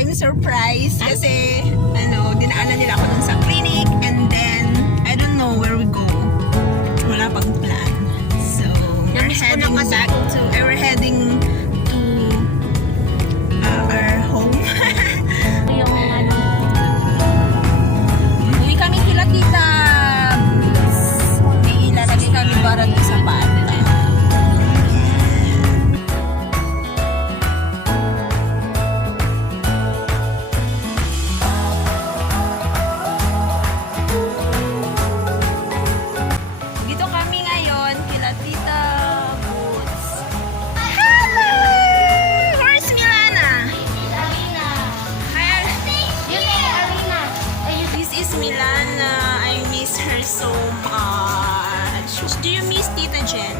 I'm surprised kasi dinaanan nila ako dun sa clinic and then I don't know where we go. Wala pang plan. So, we're heading to our home. Yung ano, Uwi kami kila tita. Ilalagay kami para doon sa bata. Dito kami ngayon kila tita Boots. Hello! Where's Milana? Alina. Hi. Yun ay Alina. This is Milana. I miss her so much. Do you miss Tita Jen?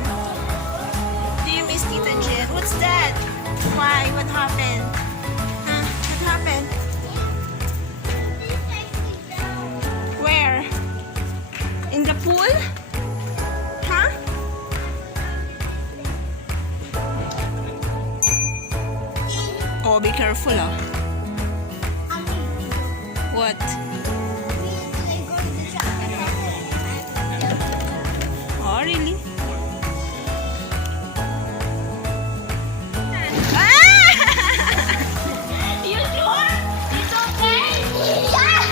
Do you miss Tita Jen? What's that? Why? What happened? Huh? What happened? Where? In the pool? Huh? Oh, be careful, ah. What? Oh, really? You sure? It's okay? Yeah!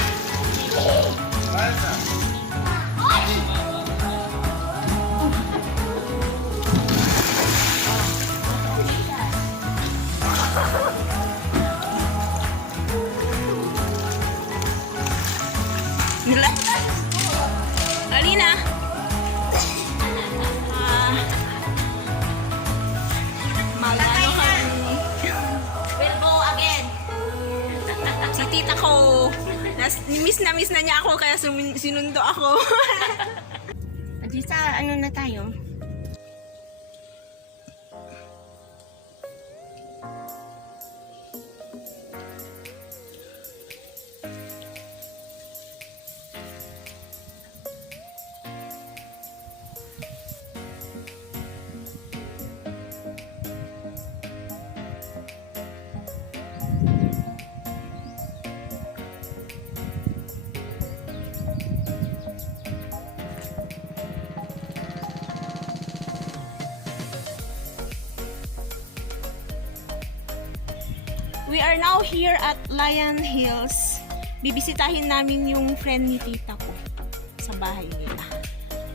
Nila? Alina? Magano kami. We'll go again. Si tita ko. Miss na niya ako kaya sinundo ako. Adi sa ano na tayo? We are now here at Lion Hills. Bibisitahin namin yung friend ni tita ko sa bahay nila.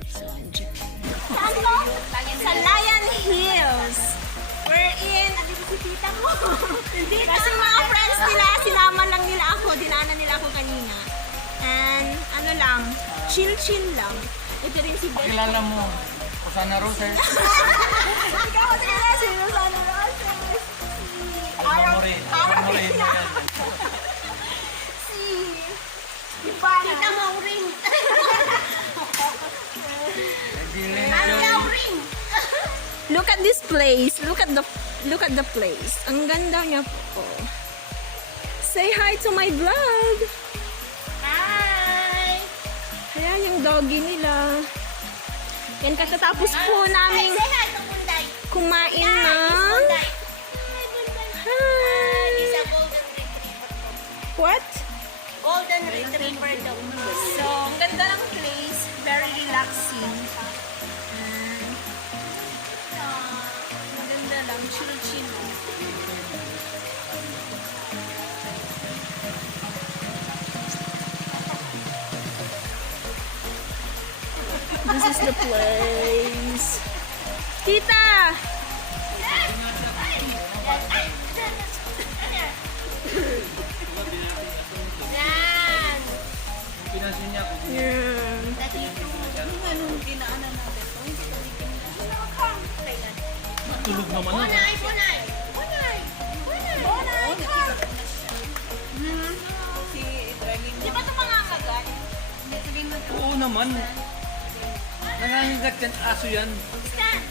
So, andyan. Saan po? Sa Lion Hills. We're in, andito si tita ko. Kasi mga friends nila, sinama lang nila ako, dinaanan nila ako kanina. And ano lang, chill lang. Ito rin si Beth. Kilala mo, Rosana Roses. Ikaw sila, si Rosana Roses. Si Ipana. Kita mo ang ring. Ano yung ring? Look at this place. Look at the place. Ang ganda niya po. Say hi to my vlog. Hi! Kaya yung doggy nila. Yan kakatapos po Ay, namin say hi to Bunday. kumain Yeah, it's ng... Bunday. Hi! It's a golden retriever. What? Golden retriever daw. So, ang ganda ng place. Very relaxing. Ang ganda lang. Chill. This is the place. Tita! Yan! Pinansin niya ako. Yeah. Tulog naman ako. Bunay! Bunay! Bunay! Bunay! Di ba ito mangangagat? Oo naman. Nangangagat yan, aso yan. Stand!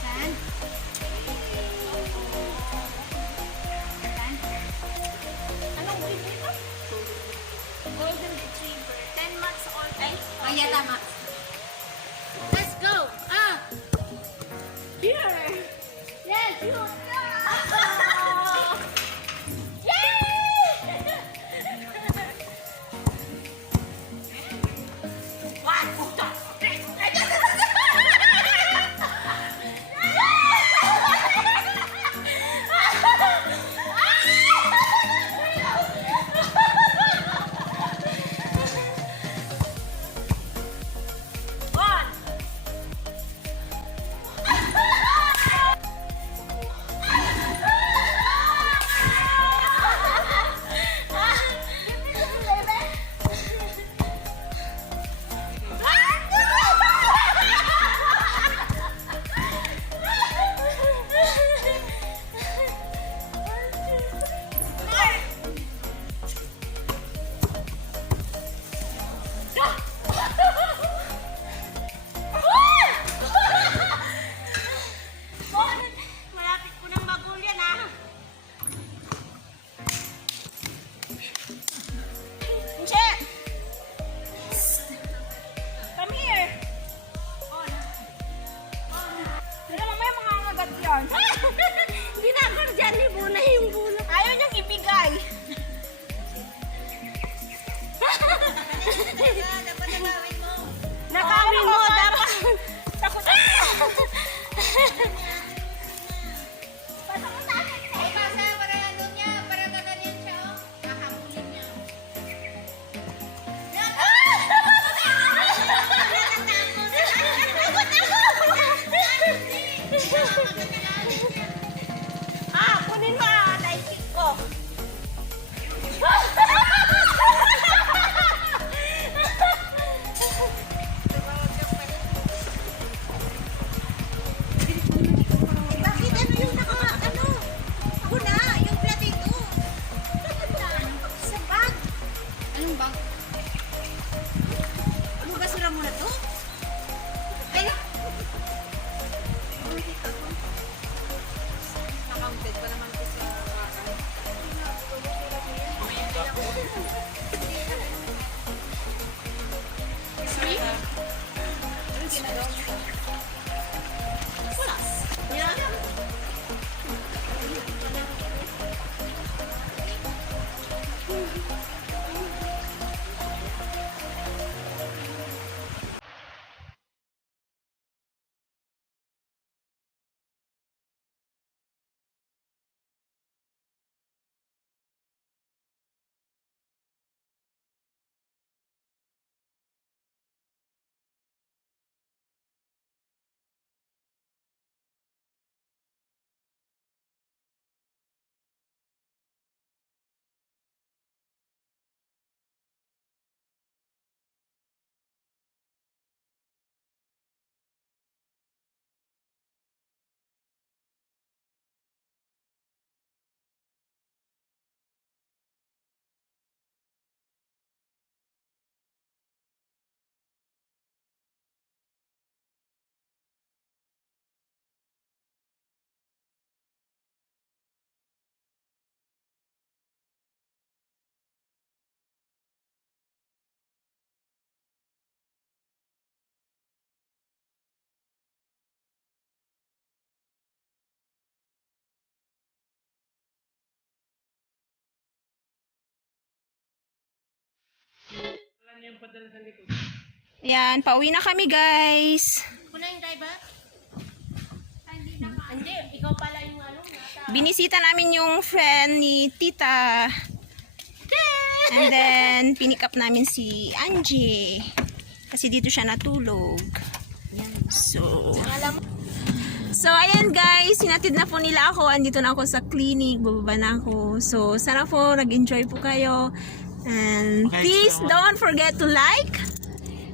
Stand! Stand! Anong breed ito? Golden Retriever. 10 months old. Ay, tama. Malapit ko ng magul yan, ha? Inche! Come here! Pero mamaya mga angagat yan. Hindi na ako dyan, libo na yung bulo. Ayaw niyang ibigay. Nakawin mo, dapat. Takot. Kunin mo ang naisip ko. Bakit ano yung ano? Ako na, yung platito. Sa bag. Anong bag? Ano basura mo na to? Ay, Nakaunted pa naman ko sa wakan. Sweet? yeah. Yan, pauwi na kami guys. Kuna yung driver? Hindi, ikaw pala yung ano. Binisita namin yung friend ni Tita. And then, pinick up namin si Angie. Kasi dito siya natulog. So, ayan guys, sinatid na po nila ako. Andito na ako sa clinic, bababa na ako. So, sana po nag-enjoy po kayo. And please don't forget to like,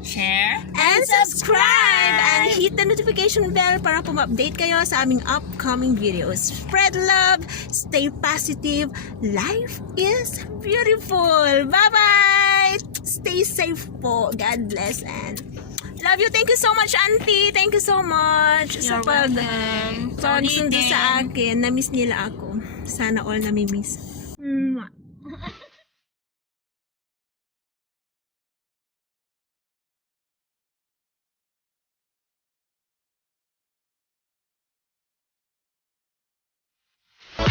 Share. and subscribe and hit the notification bell para po ma-update kayo sa aming upcoming videos. Spread love, stay positive, life is beautiful. Bye-bye! Stay safe po. God bless and love you. Thank you so much, Auntie. Thank you so much sa welcome. pagsundo sa akin. Na-miss nila ako. Sana all nami-miss.